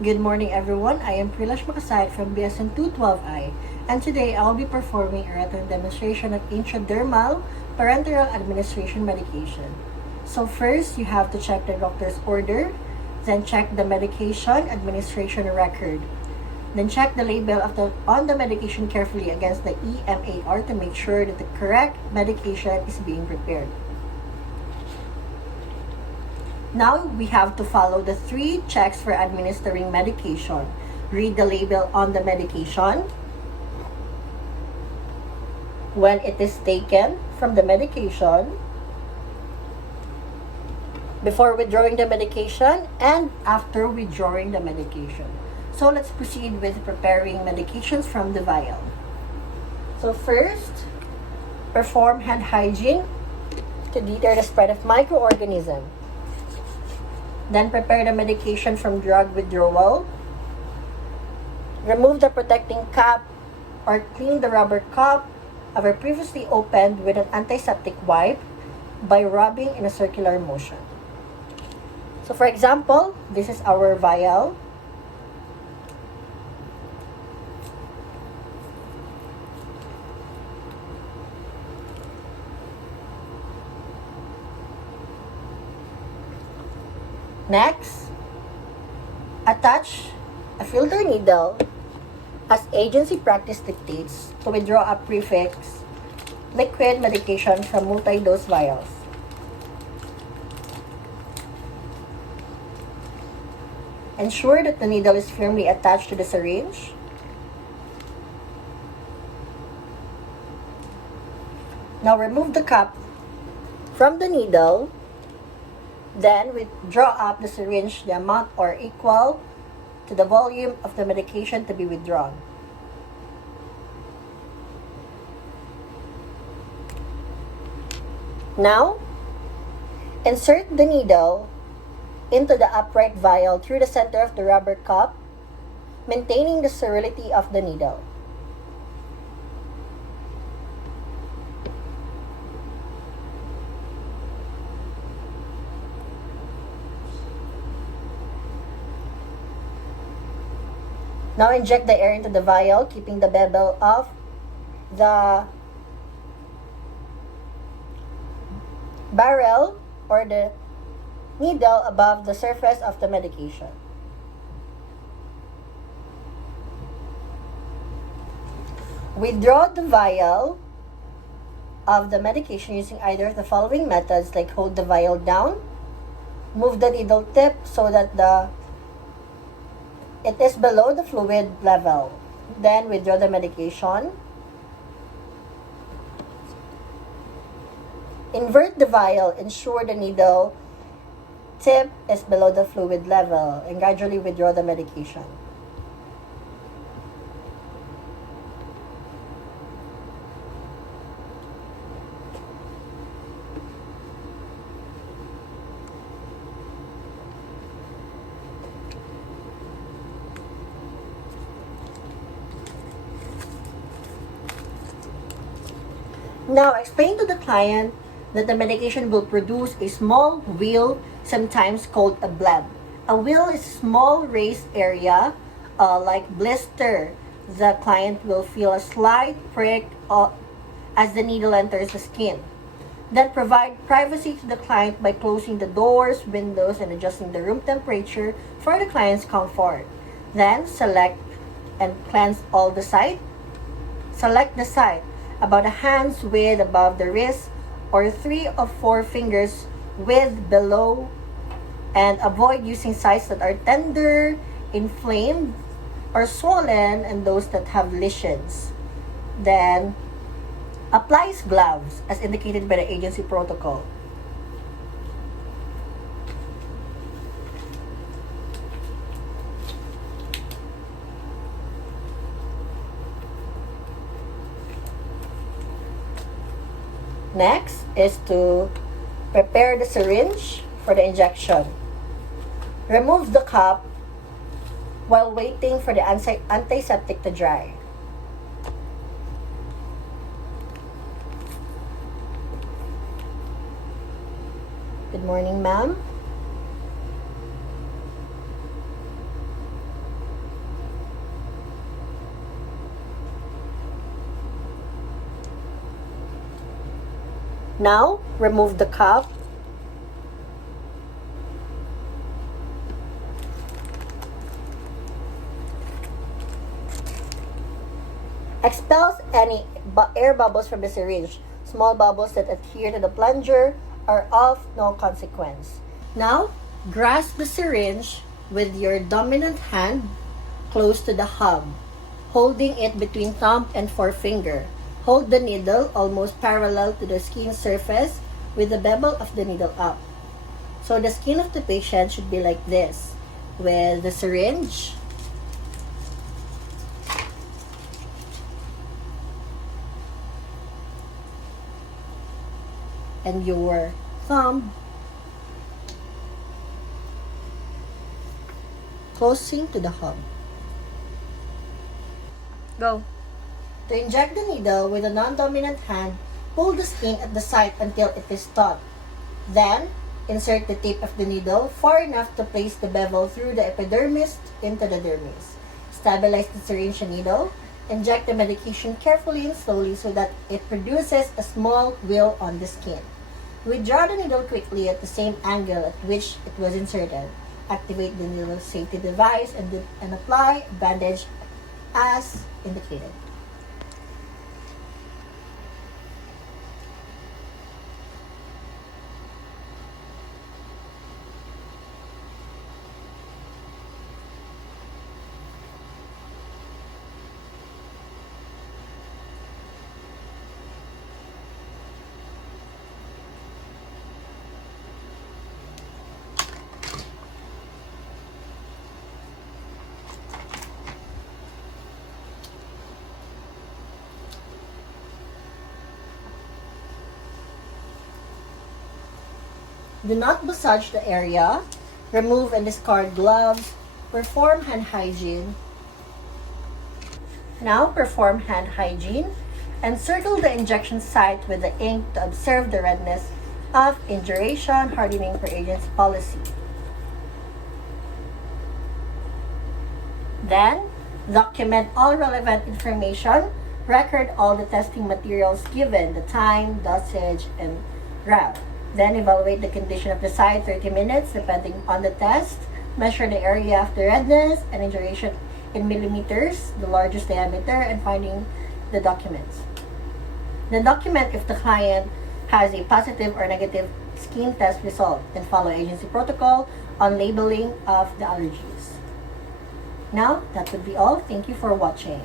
Good morning, everyone. I am Prilash Makasait from BSN 212I, and today I will be performing a written demonstration of intradermal parenteral administration medication. So first, you have to check the doctor's order, then check the medication administration record. Then check the label on the medication carefully against the EMAR to make sure that the correct medication is being prepared. Now, we have to follow the 3 checks for administering medication. Read the label on the medication, when it is taken from the medication, before withdrawing the medication, and after withdrawing the medication. So, let's proceed with preparing medications from the vial. So, first, perform hand hygiene to deter the spread of microorganisms. Then prepare the medication from drug withdrawal. Remove the protecting cap or clean the rubber cup ever previously opened with an antiseptic wipe by rubbing in a circular motion. So for example, this is our vial. Next, attach a filter needle as agency practice dictates to withdraw a prefix liquid medication from multi-dose vials. Ensure that the needle is firmly attached to the syringe. Now remove the cap from the needle. Then withdraw up the syringe the amount or equal to the volume of the medication to be withdrawn. Now, insert the needle into the upright vial through the center of the rubber cup, maintaining the sterility of the needle. Now inject the air into the vial, keeping the bevel of the barrel or the needle above the surface of the medication. Withdraw the vial of the medication using either of the following methods, like hold the vial down, move the needle tip so that it is below the fluid level. Then withdraw the medication. Invert the vial, ensure the needle tip is below the fluid level, and gradually withdraw the medication. Now, explain to the client that the medication will produce a small wheal, sometimes called a bleb. A wheal is a small raised area, like blister. The client will feel a slight prick as the needle enters the skin. Then provide privacy to the client by closing the doors, windows, and adjusting the room temperature for the client's comfort. Then select and cleanse all the site. Select the site about a hand's width above the wrist or 3 or 4 fingers width below, and avoid using sites that are tender, inflamed, or swollen, and those that have lesions. Then applies gloves as indicated by the agency protocol. Next is to prepare the syringe for the injection. Remove the cap while waiting for the antiseptic to dry. Good morning, ma'am. Now, remove the cup. Expels any air bubbles from the syringe. Small bubbles that adhere to the plunger are of no consequence. Now, grasp the syringe with your dominant hand close to the hub, holding it between thumb and forefinger. Hold the needle almost parallel to the skin surface with the bevel of the needle up. So the skin of the patient should be like this, with the syringe and your thumb closing to the hub. Go. To inject the needle with a non-dominant hand, pull the skin at the site until it is taut. Then, insert the tip of the needle far enough to place the bevel through the epidermis into the dermis. Stabilize the syringe and needle. Inject the medication carefully and slowly so that it produces a small wheal on the skin. Withdraw the needle quickly at the same angle at which it was inserted. Activate the needle safety device and apply a bandage as indicated. Do not massage the area. Remove and discard gloves. Perform hand hygiene. Now perform hand hygiene. Encircle the injection site with the ink to observe the redness of induration hardening per agent's policy. Then, document all relevant information. Record all the testing materials given, the time, dosage, and route. Then evaluate the condition of the site 30 minutes depending on the test. Measure the area of the redness and induration in millimeters, the largest diameter, and finding the documents. Then document if the client has a positive or negative skin test result and follow agency protocol on labeling of the allergies. Now, that would be all. Thank you for watching.